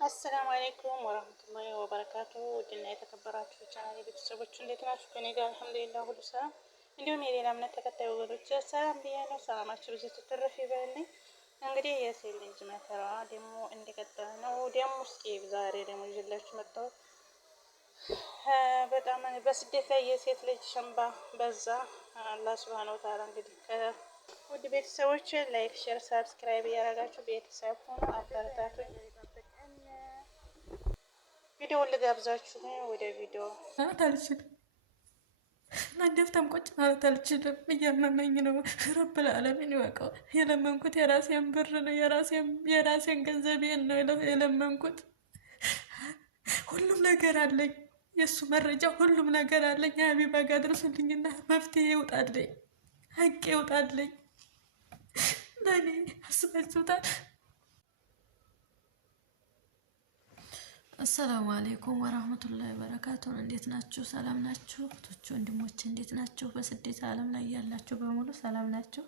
አሰላሙ አለይኩም ወራህመቱላሂ ወበረካቱ። ውድና የተከበራችሁ ቻናሌ ቤተሰቦች እንዴት ናችሁ? ከኔ ጋር አልሐምዱሊላህ ሁሉ ሰላም። እንዲሁም የሌላ እምነት ተከታይ ወገኖች ሰላም ብያለሁ። ሰላማችሁ ብዙ ትትረፍ ይበልልኝ። እንግዲህ የሴት ልጅ መከራ ደግሞ እንደቀጠለ ነው። ደግሞ እስኪ ዛሬ ደግሞ ይዤላችሁ መጣሁ። በጣም በስደት ላይ የሴት ልጅ ሸንባ በዛ። አላህ ሱብሃነሁ ወተዓላ እንግዲህ ውድ ቤተሰቦች ላይክ፣ ሼር፣ ሳብስክራይብ እያደረጋችሁ ቤተሰብ ሆኖ አበረታቱኝ። ቪዲዮውን ልጋብዛችሁ። ወደ ቪዲዮ አልችልም። አንደፍታም ቁጭ ማለት አልችልም። እያመመኝ ነው። ረብል ዓለሚን ይወቀው። የለመንኩት የራሴን ብር ነው። የራሴን ገንዘቤን ነው የለመንኩት። ሁሉም ነገር አለኝ። የእሱ መረጃ ሁሉም ነገር አለኝ። ሀቢባ ጋር ድረሱልኝና መፍትሄ ይውጣልኝ፣ ሀቅ ይውጣልኝ። ለእኔ አስባችሁታል? አሰላሙ አሌይኩም ወራህመቱላሂ ወበረካቱን። እንዴት ናችሁ? ሰላም ናችሁ? እህቶች ወንድሞች እንዴት ናችሁ? በስደት ዓለም ላይ ያላችሁ በሙሉ ሰላም ናችሁ?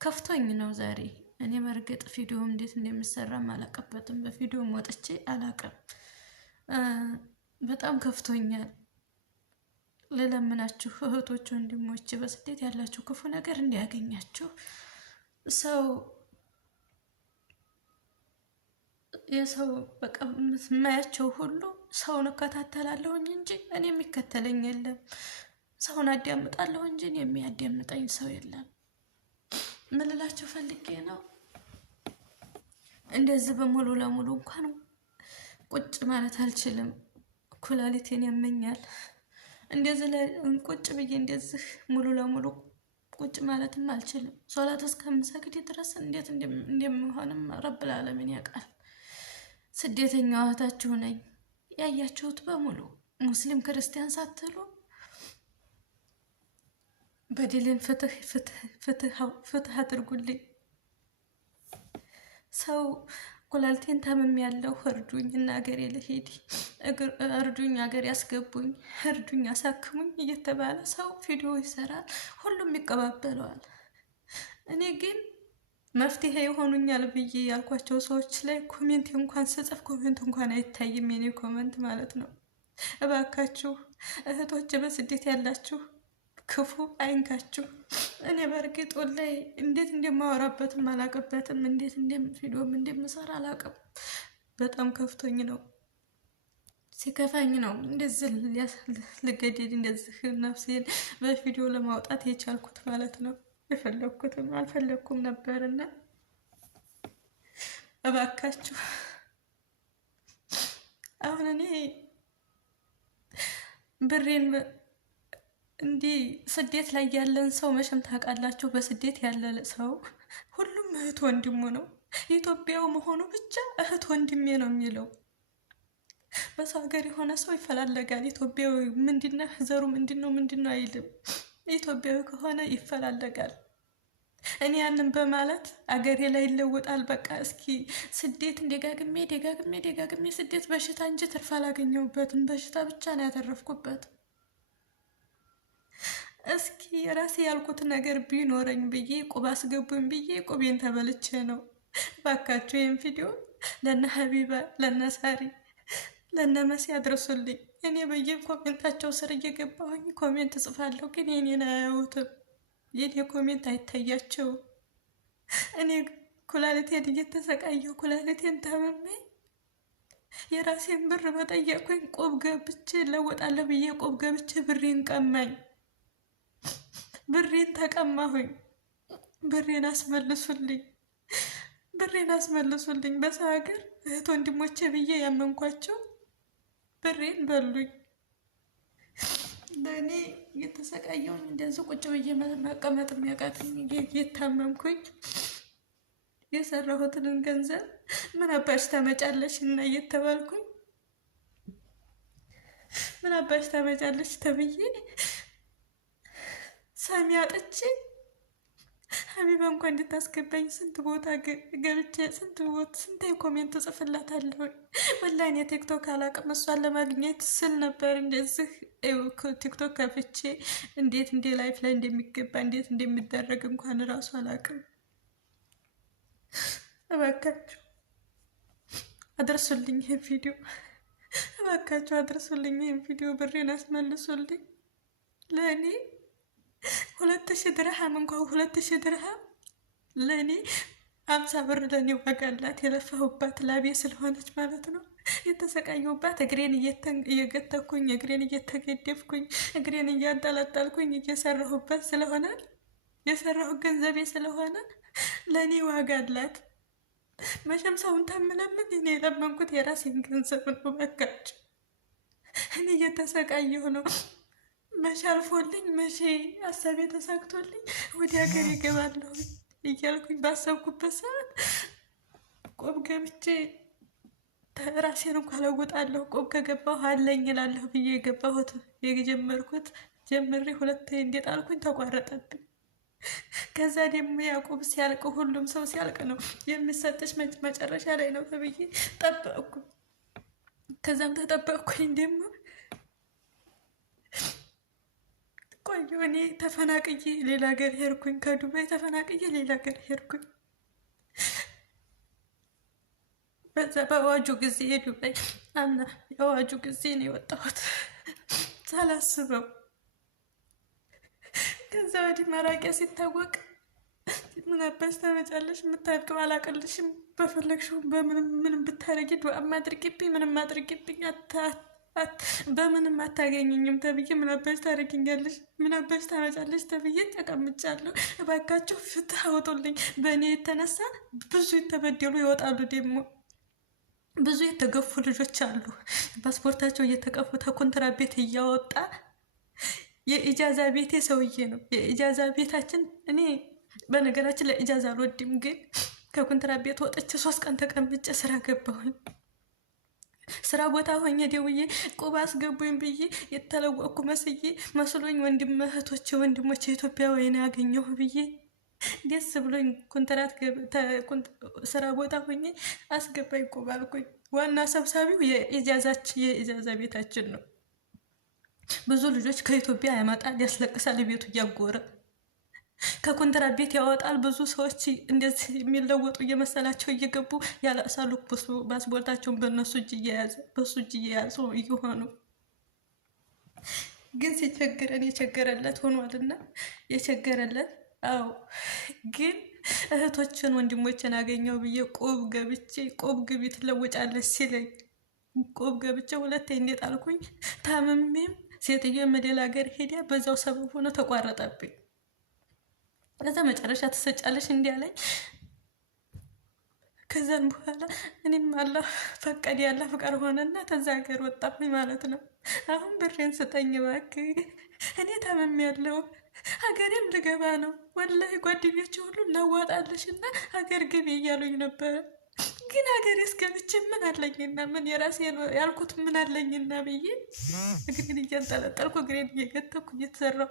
ከፍቶኝ ነው ዛሬ። እኔ በእርግጥ ቪዲዮ እንዴት እንደሚሰራም አላውቅበትም። በቪዲዮም ወጥቼ አላውቅም። በጣም ከፍቶኛል። ልለምናችሁ እህቶች ወንድሞች፣ በስደት ያላችሁ ክፉ ነገር እንዲያገኛችሁ ሰው የሰው በቃ የማያቸው ሁሉ ሰውን እከታተላለሁኝ እንጂ እኔ የሚከተለኝ የለም። ሰውን አዳምጣለሁ እንጂ እኔ የሚያዳምጠኝ ሰው የለም። ምን ልላችሁ ፈልጌ ነው፣ እንደዚህ በሙሉ ለሙሉ እንኳን ቁጭ ማለት አልችልም። ኩላሊቴን ያመኛል። እንደዚህ ቁጭ ብዬ እንደዚህ ሙሉ ለሙሉ ቁጭ ማለትም አልችልም። ሶላት እስከምሰግድ ድረስ እንዴት እንደምሆንም ረብል ዓለሚን ያውቃል። ስደተኛዋ እህታችሁ ነኝ። ያያችሁት በሙሉ ሙስሊም ክርስቲያን ሳትሉ በደልን ፍትህ አድርጉልኝ። ሰው ኩላሊቴን ታምም ያለው እርዱኝ እና ሀገሬ ልሄድ፣ እርዱኝ፣ ሀገር ያስገቡኝ፣ እርዱኝ፣ አሳክሙኝ እየተባለ ሰው ቪዲዮ ይሰራል፣ ሁሉም ይቀባበለዋል። እኔ ግን መፍትሄ ይሆኑኛል ብዬ ያልኳቸው ሰዎች ላይ ኮሜንት እንኳን ስጽፍ ኮሜንት እንኳን አይታይም። የኔ ኮሜንት ማለት ነው። እባካችሁ እህቶች በስደት ያላችሁ ክፉ አይንካችሁ። እኔ በእርግጥ ላይ እንዴት እንደማወራበትም አላቅበትም፣ እንዴት ቪዲዮም እንደምሰራ አላቅም። በጣም ከፍቶኝ ነው፣ ሲከፋኝ ነው እንደዚህ ልገደድ እንደዚህ ነፍሴን በቪዲዮ ለማውጣት የቻልኩት ማለት ነው። የፈለኩትም አልፈለኩም ነበርና እባካችሁ አሁን እኔ ብሬን እንዲህ ስደት ላይ ያለን ሰው መቼም ታውቃላችሁ፣ በስደት ያለ ሰው ሁሉም እህት ወንድሙ ነው። ኢትዮጵያው መሆኑ ብቻ እህት ወንድሜ ነው የሚለው። በሰው ሀገር የሆነ ሰው ይፈላለጋል። ኢትዮጵያዊ ምንድነው ዘሩ ምንድነው አይልም። ኢትዮጵያዊ ከሆነ ይፈላለጋል። እኔ ያንን በማለት አገሬ ላይ ይለወጣል። በቃ እስኪ ስደት ደጋግሜ ስደት በሽታ እንጂ ትርፍ አላገኘሁበትም። በሽታ ብቻ ነው ያተረፍኩበት። እስኪ ራሴ ያልኩት ነገር ቢኖረኝ ብዬ ቁብ አስገቡኝ ብዬ ቁቤን ተበልቼ ነው። ባካችሁ ይህን ቪዲዮ ለነ ሀቢባ፣ ለነ ሳሪ፣ ለነ መሲ አድርሱልኝ። እኔ በየኮሜንታቸው ስር እየገባሁኝ ኮሜንት ጽፋለሁ፣ ግን የኔን አያዩትም። የኔ ኮሜንት አይታያቸው። እኔ ኩላሊቴን እየተሰቃየሁ ኩላሊቴን ታመሜ የራሴን ብር በጠየቁኝ ቁብ ገብቼ ለወጣለሁ ብዬ ቁብ ገብቼ ብሬን ቀማኝ። ብሬን ተቀማሁኝ። ብሬን አስመልሱልኝ፣ ብሬን አስመልሱልኝ። በሰው ሀገር እህት ወንድሞቼ ብዬ ያመንኳቸው ብሬን በሉኝ። ለእኔ እየተሰቃየሁኝ እንደዚህ ቁጭ ብዬ መቀመጥ የሚያቃተኝ እየታመምኩኝ የሰራሁትን ገንዘብ ምን አባሽ ታመጫለሽ እና እየተባልኩኝ ምን አባሽ ታመጫለሽ ተብዬ ሰሚ አጥቼ ሀቢባ እንኳን እንድታስገባኝ ስንት ቦታ ገብቼ ስንት ኮሜንት ጽፍላታለሁ። ወላሂ እኔ ቲክቶክ አላውቅም። እሷን ለማግኘት ስል ነበር እንደዚህ ቲክቶክ ከፍቼ እንዴት ላይፍ ላይ እንደሚገባ እንዴት እንደሚደረግ እንኳን እራሱ አላውቅም። እባካችሁ አድርሱልኝ ይህን ቪዲዮ እባካችሁ አድርሱልኝ ይህን ቪዲዮ። ብሬን አስመልሱልኝ። ለእኔ 2000 ድርሃም እንኳን 2000 ድርሃም ለእኔ 50 ብር ለእኔ ዋጋ አላት። የለፋሁባት ላቤ ስለሆነች ማለት ነው። የተሰቃየሁባት እግሬን እየገተኩኝ እግሬን እየተገደፍኩኝ እግሬን እያንጠለጠልኩኝ እየሰራሁበት ስለሆነ የሰራሁ ገንዘቤ ስለሆነ ለእኔ ዋጋ አላት። መቼም ሰውን ታምነምን እኔ የለመንኩት የራሴን ገንዘብ ነው። በቃች እኔ እየተሰቃየሁ ነው። መቼ አልፎልኝ መቼ ሀሳቤ ተሳክቶልኝ ወደ ሀገር ይገባለሁ እያልኩኝ ባሰብኩበት ሰዓት ቆብ ገብቼ ራሴን እንኳ ለውጣለሁ። ቆብ ከገባሁ አለኝ እላለሁ ብዬ የገባሁት የጀመርኩት ጀምሬ 2 እንደጣልኩኝ ተቋረጠብኝ። ከዛ ደግሞ ያዕቆብ ሲያልቅ ሁሉም ሰው ሲያልቅ ነው የሚሰጥሽ መጨረሻ ላይ ነው ተብዬ ጠበቅኩ። ከዛም ተጠበቅኩኝ ደግሞ ቆዩ። እኔ ተፈናቅዬ ሌላ ሀገር ሄድኩኝ። ከዱባይ ተፈናቅዬ ሌላ ሀገር ሄድኩኝ። በዛ በአዋጁ ጊዜ የዱባይ አምና የአዋጁ ጊዜ ነው የወጣሁት ሳላስበው። ከዛ ወዲህ መራቂያ ሲታወቅ ምን አባሽ ታመጫለሽ? የምታብቀው አላቅልሽም። በፈለግሽው ምንም ብታረጊ ዱዓም አድርጊብኝ ምንም አድርጊብኝ በምንም አታገኝኝም ተብዬ ምን አባሽ ታረጊኛለሽ? ምን አባሽ ታመጫለሽ ተብዬ ተቀምጫለሁ። እባካችሁ ፍትህ አውጡልኝ። በእኔ የተነሳ ብዙ የተበደሉ ይወጣሉ። ደግሞ ብዙ የተገፉ ልጆች አሉ። ፓስፖርታቸው እየተቀፉ ተኮንትራት ቤት እያወጣ የኢጃዛ ቤቴ ሰውዬ ነው። የኢጃዛ ቤታችን እኔ በነገራችን ለኢጃዛ አልወድም፣ ግን ከኮንትራት ቤት ወጥቼ 3 ቀን ተቀምጬ ስራ ገባሁኝ። ስራ ቦታ ሆኜ ደውዬ ቁባ አስገቡኝ ብዬ የተለወቅኩ መስሎኝ ወንድሞቼ ኢትዮጵያውያን ያገኘሁ ብዬ ደስ ብሎኝ ኮንትራት ስራ ቦታ ሆኜ አስገባኝ ቁባ አልኩኝ። ዋና ሰብሳቢው የኢጃዛ ቤታችን ነው። ብዙ ልጆች ከኢትዮጵያ ያመጣል፣ ያስለቅሳል። ቤቱ እያጎረ ከኮንትራት ቤት ያወጣል። ብዙ ሰዎች እንደዚህ የሚለወጡ እየመሰላቸው እየገቡ ያለቅሳሉ። ፓስፖርታቸውን በእነሱ እጅ እየያዙ እየሆኑ ግን ሲቸግረን የቸገረለት ሆኗልና የቸገረለት። አዎ ግን እህቶችን ወንድሞችን አገኘው ብዬ ቆብ ገብቼ ቆብ ግቢ ትለወጫለች ሲለኝ ቆብ ገብቼ 2 እንደጣልኩኝ ታምሜም ሴትዮ የመደላ ሀገር ሄዳ በዛው ሰበብ ሆኖ ተቋረጠብኝ። ከዛ መጨረሻ ትሰጫለሽ እንዲህ አለኝ። ከዛን በኋላ እኔም አላህ ፈቀድ ያለ ፍቃድ ሆነና ተዛ ሀገር ወጣሁኝ ማለት ነው። አሁን ብሬን ስጠኝ እባክህ፣ እኔ ታመም ያለው ሀገሬም ልገባ ነው። ወላሂ ጓደኞቼ ሁሉ እናዋጣለሽ እና ሀገር ግቢ እያሉኝ ነበረ። ግን ሀገሬ እስገብቼ ምን አለኝና ምን የራሴ ያልኩት ምን አለኝና ብዬ እግሬን እያንጠለጠልኩ እግሬን እየገተኩ እየተሰራሁ።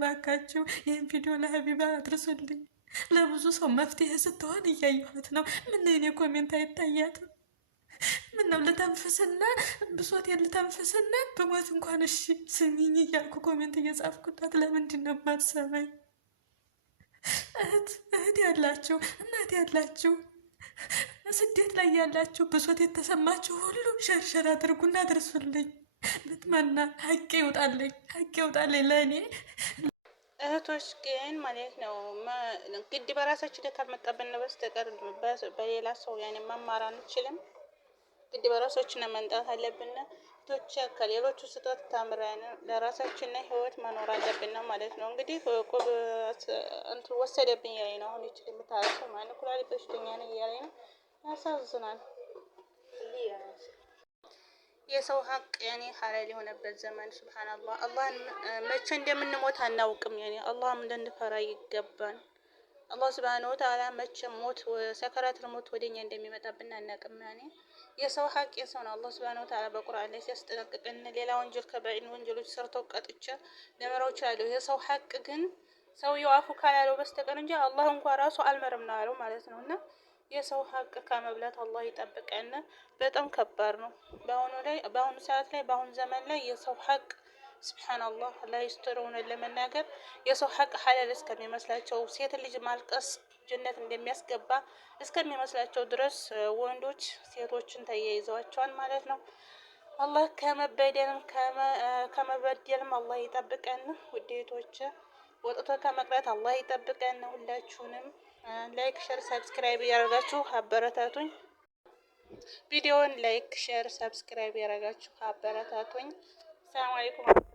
ባካችሁ ይህን ቪዲዮ ለሀቢባ አድርሱልኝ። ለብዙ ሰው መፍትሄ ስትሆን እያየኋት ነው። ምን እኔ ኮሜንት አይታያትም? ምን ነው ልተንፍስና ብሶት ልተንፍስና በሞት እንኳን እሺ ስሚኝ እያልኩ ኮሜንት እየጻፍኩላት ለምንድን ነው የማትሰማኝ? እህት ያላችሁ እናት ያላችሁ ስደት ላይ ያላችሁ ብሶት የተሰማችሁ ሁሉ ሸርሸር አድርጉና አድርሱልኝ። ብትመና ሀቅ ይውጣልኝ ለእኔ። እህቶች ግን ማለት ነው ግድ በራሳችን ላይ ካልመጣብን በስተቀር በሌላ ሰው ያኔ መማር አንችልም። ግድ በራሳችን መንጣት አለብን። እህቶች ከሌሎቹ ስህተት ተምረን ለራሳችን ህይወት መኖር አለብን ማለት ነው። እንግዲህ ቆብ እንትን ወሰደብኝ ያለኝ ነው። አሁን ይችል የምታረሰው ማለት ኩላሊት በሽተኛ ነኝ እያለኝ ነው። ያሳዝናል። የሰው ሀቅ ያኔ ሐላል የሆነበት ዘመን ሱብሃንአላህ። አላህን መቼ እንደምንሞት አናውቅም። ያኔ አላህም ልንፈራ ይገባል። አላህ ሱብሃነሁ ወተዓላ መቼ ሞት ሰከራተል ሞት ወደኛ እንደሚመጣብን አናውቅም። ያኔ የሰው ሀቅ የሰው ነው። አላህ ሱብሃነሁ ወተዓላ በቁርአን ላይ ሲያስጠነቅቀን ሌላ ወንጀል ከባይን ወንጀሎች ሰርተው ቀጥቼ ለመራው ይችላል። የሰው ሀቅ ግን ሰውየው አፉ ካላለው በስተቀር እንጂ አላህ እንኳን ራሱ አልመረም ነው ያለው ማለት ነውና የሰው ሀቅ ከመብላት አላህ ይጠብቀን። በጣም ከባድ ነው። በአሁኑ ሰዓት ላይ በአሁኑ ዘመን ላይ የሰው ሀቅ ስብሓንላህ አላህ ይስጥር። እውነት ለመናገር የሰው ሀቅ ሀላል እስከሚመስላቸው ሴት ልጅ ማልቀስ ጀነት እንደሚያስገባ እስከሚመስላቸው ድረስ ወንዶች ሴቶችን ተያይዘዋቸዋል ማለት ነው። አላህ ከመበደልም አላህ ይጠብቀን። ውዴቶች ወጥቶ ከመቅረት አላህ ይጠብቀን። ሁላችሁንም ላይክ፣ ሸር፣ ሰብስክራይብ እያደረጋችሁ አበረታቱኝ። ቪዲዮውን ላይክ፣ ሼር፣ ሰብስክራይብ ያደረጋችሁ አበረታቱኝ። ሰላም አለይኩም።